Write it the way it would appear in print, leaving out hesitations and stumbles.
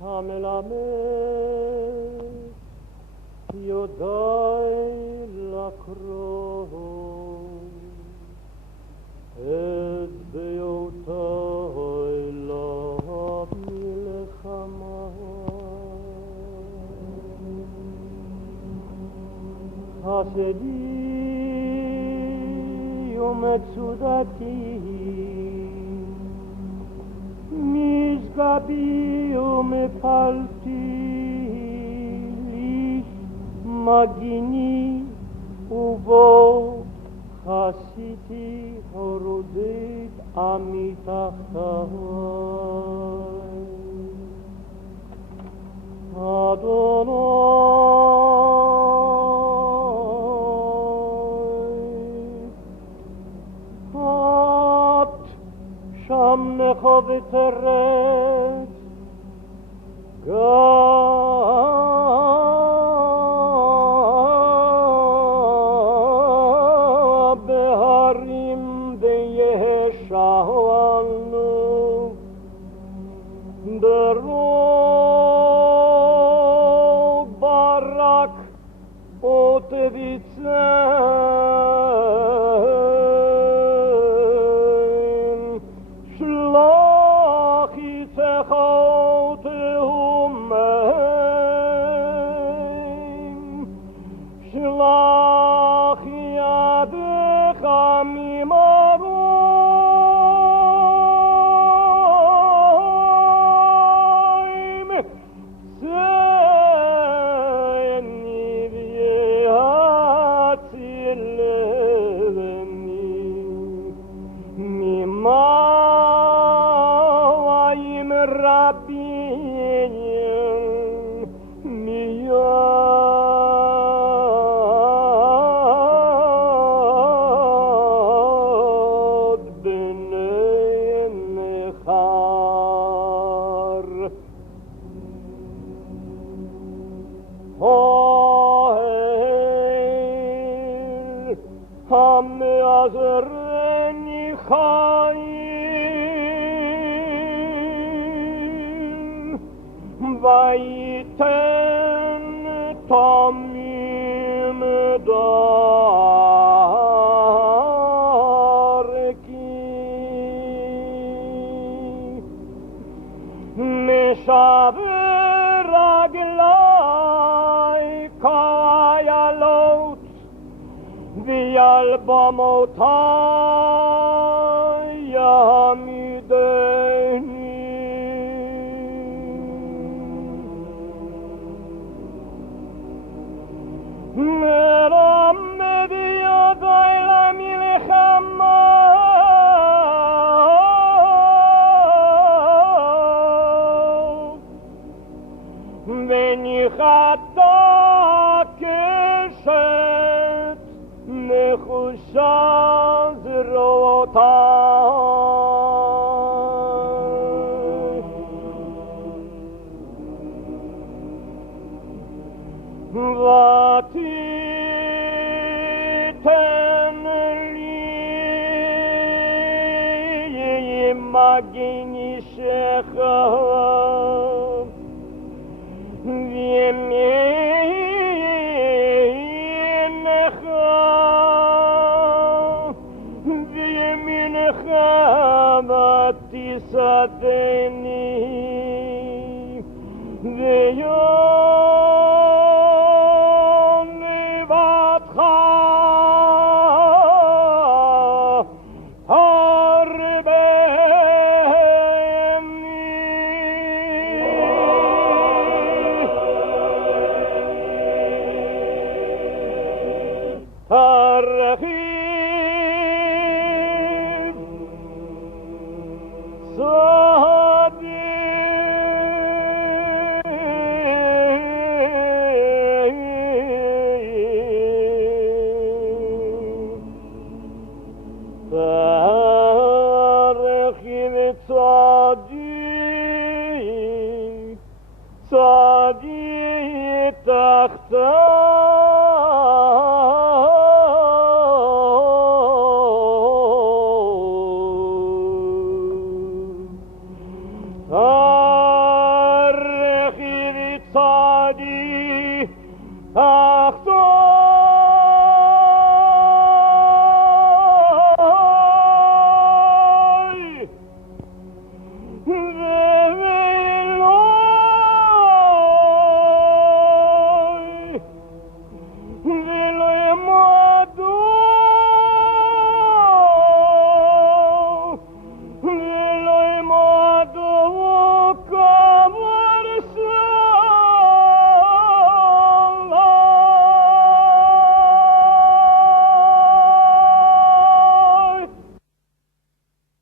המלמד יודעי לקרוא את ביותיי למלחמה. חסדי ומצודתי משגבי ומפלתי לי מגיני ובו חסיתי הורדת עמי תחתיי. שם נחוב תרץ בהרים וישענו דרוג ברק ותביצן שלח יצחק תהומן שלח ידך ממרום צאני ויצילני ממים רבים מיד בני נכר. האל המעזרני חיים וייתן תמים דרכי משבר רגלי כאיילות ועל במותי יעמידני. מרמד ידי למלחמה וניחתה קשת נחושה זרועותיי ותיתן לי מגן אישך וימינך ותסעדני ויוניבתך הרחיב סעדי הרחיב צעדי תחתיי هادي